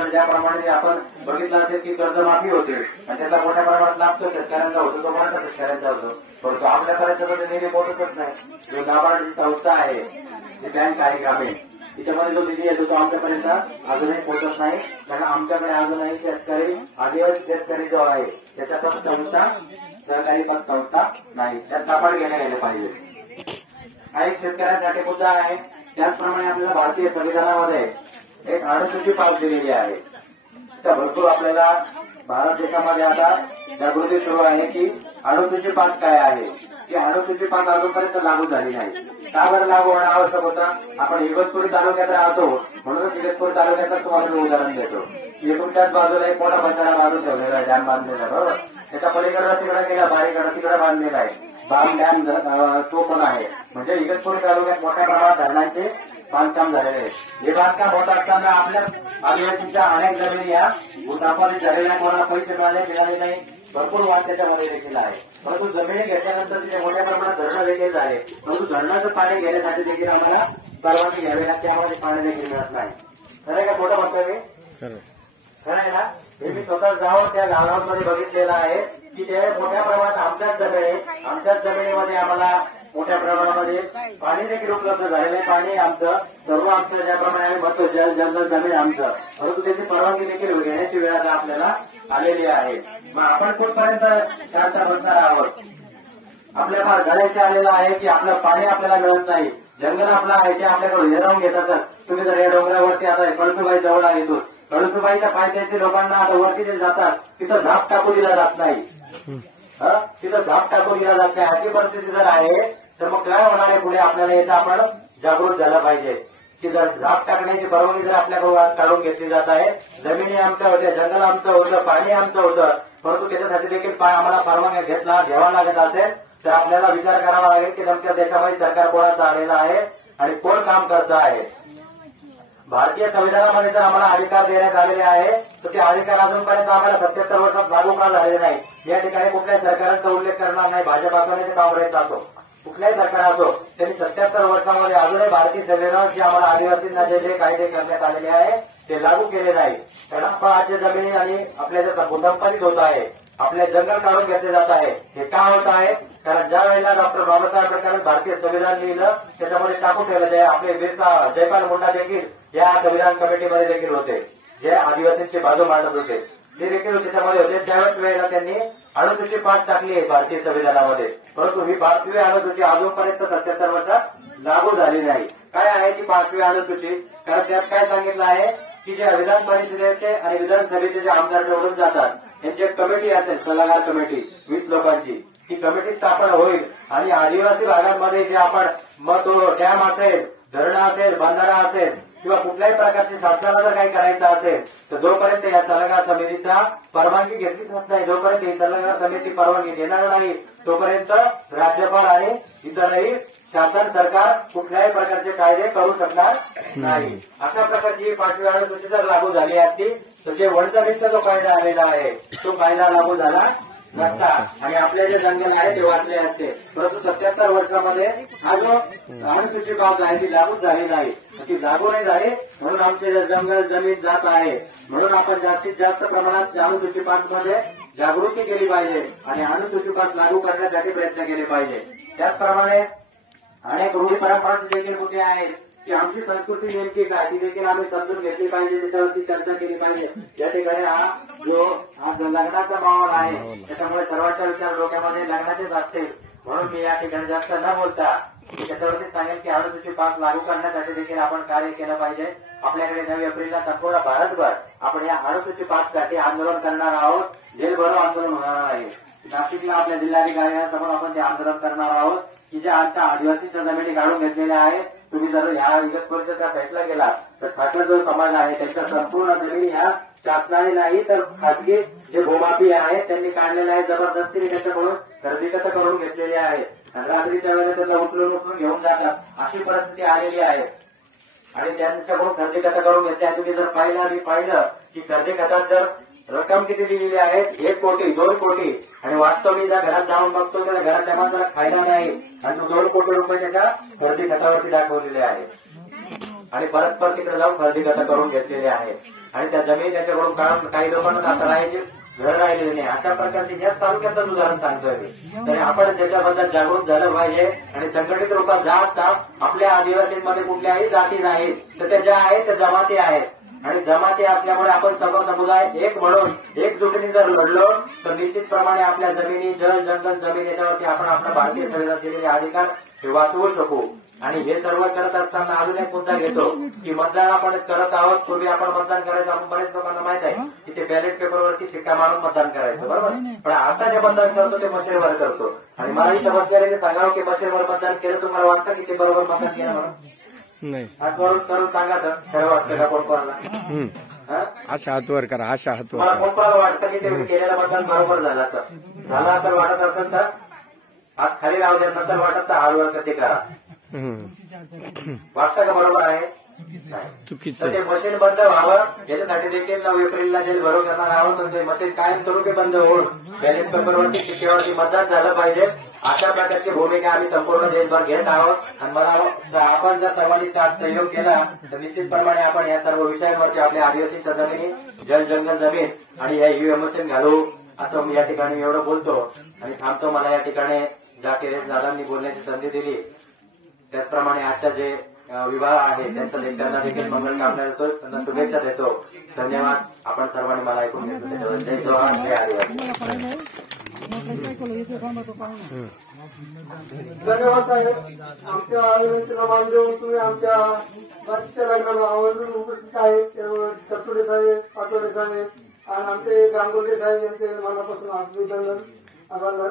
सरकार ज्याप्रमाणे आपण बघितलं असेल की कर्जमाफी होते आणि त्याचा मोठ्या प्रमाणात लाभ तो शेतकऱ्यांचा होतो, तो कोणाचा शेतकऱ्यांचा होतो, परंतु आपल्यापर्यंत तो निधी पोहोचतच नाही. जो नाबार्ड जी संस्था आहे, जी बँक आहे ग्रामीण, तिच्यामध्ये जो निधी येतो तो आमच्यापर्यंत अजूनही पोहोचत नाही. कारण आमच्याकडे अजूनही शेतकरी आदिवासी शेतकरी जो आहे त्याच्या संस्था सहकारी पतसंस्था नाही, त्यात सापड गेले पाहिजे. हा एक शेतकऱ्यांसाठी मुद्दा आहे. त्याचप्रमाणे आपल्याला भारतीय संविधानामध्ये एक अनुसूची 5 दिलेली आहे. तर भरपूर आपल्याला भारत देशामध्ये आता जागृती सुरू आहे की अनुसूची 5 काय आहे. की अनुसूची 5 अजूनपर्यंत लागू झाली नाही. का बरं लागू होणं आवश्यक होतं? आपण इगतपुरी तालुक्यात राहतो म्हणूनच इगतपुरी तालुक्यात तुम्हाला मी उदाहरण देतो. एकूणच्याच बाजूला एक मोठा बंधारा बांधून ठेवलेला आहे, डॅम बांधलेला, बरोबर. त्याच्या पलीकडे तिकडे गेला, बारीकडे तिकडे बांधलेला आहे, बाम डॅम तो पण आहे. म्हणजे इगतपुरी तालुक्यात मोठ्या प्रमाणात धरणांचे बांधकाम झालेले आहे. हे बांधकाम होत असताना आपल्या आदिवासींच्या अनेक जमिनी या भूतापाने झालेल्या, कोणाला पैसे मिळाले नाही, भरपूर वाद त्याच्यामध्ये देखील आहे. परंतु जमिनी घेतल्यानंतर तिथे मोठ्या प्रमाणात धरणं देखील झाले, परंतु धरणाचं पाणी घेण्यासाठी देखील आम्हाला परवानगी घ्यावी लागते, आम्हाला पाणी देखील मिळत नाही. खरं का खोटं म्हणतोय मी? खरं आहे ना? हे मी स्वतः जाऊन त्या गावांमध्ये बघितलेलं आहे की ते मोठ्या प्रमाणात आमच्याच जमिनीमध्ये आम्हाला मोठ्या प्रमाणामध्ये पाणी देखील उपलब्ध झालेलं आहे. पाणी आमचं सर्व आमचं ज्याप्रमाणे आम्ही म्हणतो जल जमीन आमचं, परंतु त्याची परवानगी देखील घेण्याची वेळ आता आपल्याला आलेली आहे. मग आपण कुठपर्यंत शांत बसणार आहोत? आपल्या गळ्याचे आलेलं आहे की आपलं पाणी आपल्याला मिळत नाही, जंगल आपलं आहे ते आपल्याकडून हिरावून घेतात. तुम्ही जर या डोंगरावरती आता कळसुबाई जवळ आहे, इथून कळसुबाईच्या पायथ्याशी लोकांना आता वरती जे जातात तिथं झाप टाकू दिला जात नाही, तिथं झाप टाकू दिला जात नाही. अशी परिस्थिती जर आहे तर मग काय होणार आहे पुढे? आपल्याला याचा आपण जागृत झालं पाहिजे की जर झाप टाकण्याची परवानगी जर आपल्याकडून काढून घेतली जात आहे, जमिनी आमच्या होत्या, जंगल आमचं होतं, पाणी आमचं होतं, परंतु त्याच्यासाठी देखील आम्हाला परवानगी घ्यावा लागत असेल तर आपल्याला विचार करावा लागेल की नेमक्या देशामध्ये सरकार कोणाचं आलेलं आहे आणि कोण काम करतं आहे. भारतीय संविधानामध्ये जर आम्हाला अधिकार देण्यात आलेले आहे तर ते अधिकार अजूनपर्यंत आम्हाला 77 वर्षात लागू का झालेले नाही. या ठिकाणी कुठल्याही सरकारांचा उल्लेख करणार नाही, भाजप असो नाही काँग्रेस असो, कुठल्याही सरकार असो, त्यांनी 77 वर्षामध्ये अजूनही भारतीय संविधानात जे आम्हाला आदिवासींना जे जे कायदे करण्यात आलेले आहे ते लागू केले नाही. कडप्पाचे जमिनी आणि आपल्या जे भूसंपादित होत आहे, आपले जंगल काढून घेतले जात आहे. हे का होत आहे? कारण ज्या वेळेला डॉक्टर बाबासाहेब आंबेडकरांनी भारतीय संविधान लिहिलं त्याच्यामध्ये टाकून ठेवलं आहे. आपले बिरसा जयपाल मुंडा देखील या संविधान कमिटीमध्ये देखील होते, जे आदिवासींची बाजू मांडत होते, ते देखील त्याच्यामध्ये होते. त्यावेळेस वेळेला त्यांनी अनुसूची 5 टाकली आहे भारतीय संविधानामध्ये, परंतु ही 5वी अनुसूची अजूनपर्यंत 77 वर्षात लागू झाली नाही. काय आहे ती 5वी अनुसूची? कारण त्यात काय सांगितलं आहे की जे विधान परिषदेचे आणि विधानसभेचे जे आमदार निवडून जातात यांची एक कमिटी असेल, सल्लागार कमिटी 20 लोकांची, ही कमिटी स्थापन होईल आणि आदिवासी भागांमध्ये जे आपण मग तो डॅम असेल, धरणं असेल, बंधारा असेल किंवा कुठल्याही प्रकारची शासनाला जर काही करायचं असेल तर जोपर्यंत या सल्लागार समितीचा परवानगी घेतली जात नाही, जोपर्यंत ही सल्लागार समिती परवानगी देणार नाही तोपर्यंत राज्यपाल आणि इतरही शासन सरकार कुठल्याही प्रकारचे कायदे करू शकणार नाही. अशा प्रकारची ही 5वी अनुसूची जर लागू झाली असती तर जे वनजमीनचा जो कायदा आलेला आहे तो कायदा लागू झाला नसता आणि आपले जे जंगल आहे ते वाचले असते. परंतु 77 वर्षामध्ये हा जो अनुसूची बाब आहे ती लागू झाली नाही. ती लागू नाही झाली म्हणून आमचे जंगल जमीन जात आहे. म्हणून आपण जास्तीत जास्त प्रमाणात अनुसूची 5 मध्ये जागृती केली पाहिजे आणि अनुसूची 5 लागू करण्यासाठी प्रयत्न केले पाहिजे. त्याचप्रमाणे अनेक रूढी परंपरा देखील कुठे आहेत की आमची संस्कृती नेमकी काय ती देखील आम्ही समजून घेतली पाहिजे, त्याच्यावरती चर्चा केली पाहिजे. या ठिकाणी हा लग्नाचा माहोल आहे त्याच्यामुळे सर्वांच्या विचार डोक्यामध्ये लग्नाचेच असतील, म्हणून मी या ठिकाणी जास्त न बोलता त्याच्यावरती सांगेल की अनुसूची 5 लागू करण्यासाठी देखील आपण कार्य केलं पाहिजे. आपल्याकडे 9 एप्रिलला संपूर्ण भारतभर आपण या अनुसूची 5 साठी आंदोलन करणार आहोत. जेलभरो आंदोलन होणार आहे. नाशिकला आपल्या जिल्हाधिकाऱ्यांसमोर आपण ते आंदोलन करणार आहोत की ज्या आमच्या आदिवासीच्या जमिनी काढून घेतलेल्या आहेत, तुम्ही जर या इगतपुरीच्या त्या साईडला गेला तर ठाकर जो समाज आहे त्यांच्या संपूर्ण जमिनी ह्या शासनाने नाही तर खासगी जे भूमाफी आहेत त्यांनी काढलेल्या आहेत, जबरदस्तीने त्यांच्याकडून खरेदीखत करून घेतलेली आहे आणि रात्रीच्या वेळेला त्यांना उचलून घेऊन जातात. अशी परिस्थिती आलेली आहे आणि त्यांच्याकडून खरेदीखत करून घेतल्या. तुम्ही जर पाहिलं की खरेदीखतात जर रक्कम किती दिलेली आहे 1 कोटी 2 कोटी आणि वास्तव मी ज्या घरात जाऊन बघतो त्या घरात त्या माणसाला फायदा नाही आणि 2 कोटी रुपये त्याच्या खरेदी खतावरती दाखवलेले आहे आणि परस्पर तिकडे जाऊन खरेदी खत करून घेतलेले आहे. आणि त्या जमिनी त्यांच्याकडून काढून काही लोकांना आता राहायचे घर राहिलेले नाही. अशा प्रकारचे याच तालुक्यातच उदाहरण सांगतोय मी. तरी आपण त्याच्याबद्दल जागृत झालं पाहिजे आणि संघटित रूपात जात आपल्या आदिवासींमध्ये कुठल्याही जाती नाहीत, तर त्या ज्या आहेत त्या जमाती आहेत. आणि जमाती असल्यामुळे आपण सर्व समुदाय एक म्हणून एकजुटीने जर लढलो तर निश्चितप्रमाणे आपल्या जमिनी, जल, जंगल, जमीन याच्यावरती आपण आपला भारतीय संविधानात दिलेले अधिकार हे वाचवू शकू. आणि हे सर्व करत असताना अजून एक मुद्दा घेतो की मतदान आपण करत आहोत. पूर्वी आपण मतदान करायचं, आपण बरेच लोकांना माहित आहे की ते बॅलेट पेपरवरती शिक्का मारून मतदान करायचं, बरोबर. पण आता जे मतदान करतो ते मशीनवर करतो. आणि मला ही समजदारीने सांगावं की मशीनवर मतदान केलं तुम्हाला वाटतं की ते बरोबर मतदान केलं म्हणून नाही. हात वरून करून सांगा तर खरं वाटतं का कोण कोणाला? अशा हातवर करा, अशा हातवर तुम्हाला कोण कोणाला वाटतं की ते केलेलं मतदान बरोबर झालं तर वाटत असेल तर हात खाली राहू द्या, नंतर वाटत तर हळूहळू ते करा. वाटतं का बरोबर आहे? चुकीचं. तर ते मशीन बंद व्हावं याच्यासाठी देखील 9 एप्रिलला जे भरू करणार आहोत तर ते मशीन कायम स्वरूपी बंद होऊन बॅलेट पेपरवरती शिक्क्यावरती मतदान झालं पाहिजे. अशा प्रकारची भूमिका आम्ही संपूर्ण देशभर घेत आहोत. आणि मला आपण जर सर्वांनी त्यात सहयोग केला तर निश्चितप्रमाणे आपण या सर्व विषयांवरती आपल्या आदिवासीच्या जमिनी, जल, जंगल, जमीन आणि या ईव्हीएम मशीन घालू असं मी या ठिकाणी एवढं बोलतो आणि थांबतो. मला या ठिकाणी जाकीर दादांनी बोलण्याची संधी दिली, त्याचप्रमाणे आजच्या जे विवाह आहे त्यांच्या लेकरांना देखील मंगल कामना देतो, त्यांना शुभेच्छा देतो. धन्यवाद. आपण सर्वांनी मला ऐकून घेतलं. जय जवान, जय आदिवासी. धन्यवाद साहेब. आमच्या आयोजनाला मान देऊन तुम्ही आमच्या बाकीच्या लग्नाला आवर्जून उपस्थित आहेत. कचोडे साहेब, पाचोडे साहेब आणि आमचे गांगोले साहेब यांचे मनापासून अभिनंदन.